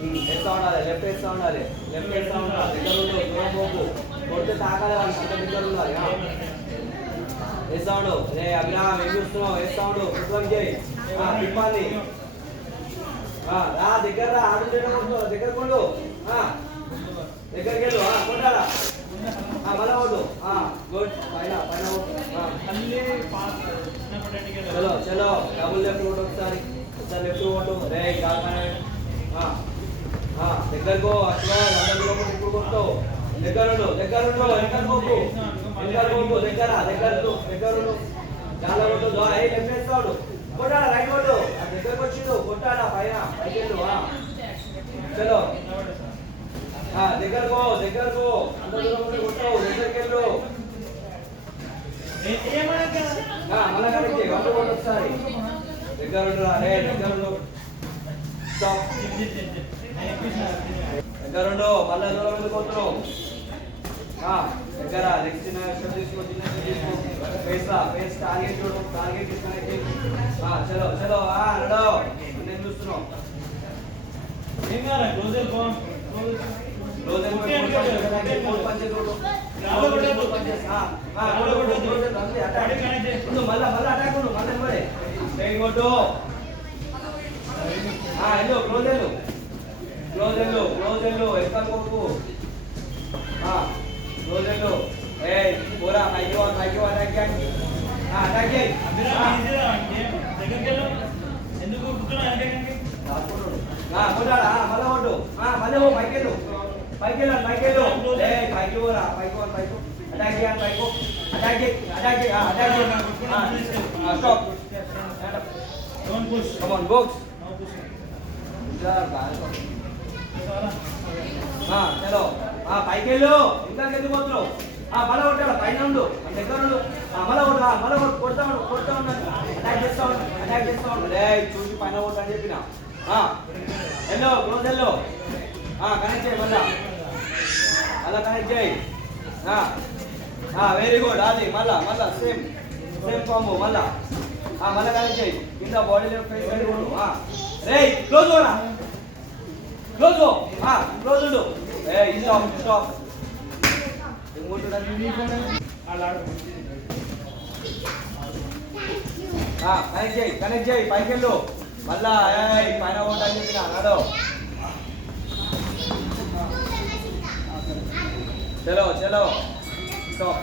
వేస్తా ఉండాలి, లెఫ్ట్ వేస్తా ఉండాలి, లెఫ్ట్ వేస్తా ఉండాలి. దగ్గర ఉండు, దూరం పోకు, కొడితే తాకాలి వాళ్ళకి, అంత దగ్గర ఉండాలి. వేస్తా ఉండు. రే అభిరామ్ ఏం చూస్తున్నావు? వేస్తా ఉండు, ప్రతిభం చేయి, తిప్పాలి. రా దగ్గర రా, ఆడు దగ్గర కొండు, దగ్గరికి వెళ్ళు, కొట్టాలా మళ్ళా కొట్టు. గుడ్, పైన పైన చలో చలో. డబుల్ లెఫ్ట్ కొట్టు ఒకసారి, ఒకసారి లెఫ్ట్ కొట్టు. రే దగ్గరకో అట్లా 100 కిలోమీటర్లు ఇప్పుడు కొట్టావు. దగ్గరుండు దగ్గరుండు, వెనకాల పోకు, వెనకాల పోకు, దగ్గర దగ్గరలో దగ్గరుండు. చాలా కొట్టు. లెఫ్ట్ వేస్తాడు, కొట్టాడా రైట్ కొట్టు. దగ్గరకు వచ్చిండు, కొట్టాడా పైన పైకి వెళ్ళు. చలో దగ్గరకో దగ్గరకో, 100 కిలోమీటర్లు కొట్టావు, దగ్గరికి వెళ్ళు. మళ్ళా కరెక్ట్ వంట కొట్టు ఒకసారి. దగ్గరుండురా, రే దగ్గరుండు. స్టాప్. దగ్గరుండు, మళ్ళా దూరం వెళ్ళిపోతున్నావు. దగ్గర నెక్స్ట్ చిన్న స్టెప్ తీసుకో, చిన్న స్టెప్ తీసుకో. ఫేస్ టార్గెట్ చూడు, టార్గెట్ తీసుకునేది. చలో చలో నడో. నేను చూస్తున్నావు. మళ్ళా మళ్ళీ అటాక్ ఉండు, మళ్ళీ కొట్టు. వెళ్ళు, క్లోజ్ వెళ్ళు, క్లోజ్ వెళ్ళు, క్లోజ్ వెళ్ళు, ఎక్కడ పోకు. క్లోజ్ వెళ్ళు. పూరా పైకి పైకి అటాక్ చేయండి, అటాక్ చేయి. కొట్టాడా మళ్ళా కొట్టు. మళ్ళీ పైకి వెళ్ళు, పైకి వెళ్ళాలి, పైకి వెళ్ళు. పైకి పోరా, పైకి పైకి అటాక్ చేయాలి, పైకి అటాక్ చేయి, అటాక్ చేయి, అటాక్ చేయి. స్టాప్. Come on, books. చలో పైకి వెళ్ళు, ఇంకా ఎందుకు పోతున్నావు? మళ్ళా కొట్టాడు, పైన ఉండు, దగ్గర ఉండు. మళ్ళా కొట్టు, మళ్ళా కొడతా ఉండు, కొడతా ఉన్నాడు. అటాక్ చేస్తా ఉండు, అటాక్ చేస్తా ఉండు. చూసి పైన కొట్టు అని చెప్పిన. వెళ్ళు, క్లోజ్ వెళ్ళు. కనెక్ట్ చేయి, మళ్ళా అలా కనెక్ట్ చేయి. Very good. అది మళ్ళా మళ్ళా సేమ్ సేమ్ కాంబో. మళ్ళా మళ్ళా కనెక్ట్ చేయి. కింద బాడీ లెఫ్ట్ ఫేస్ సైడ్ కొడు. రే క్లోజ్ ఓరా, క్లోజ్ క్లోజ్ ఉండు. Stop stop. కనెక్ట్ చేయి, కనెక్ట్ చేయి, పైకి వెళ్ళు. మళ్ళా పైన కొట్టని చెప్పిన నడు. చలో చలో స్టాప్.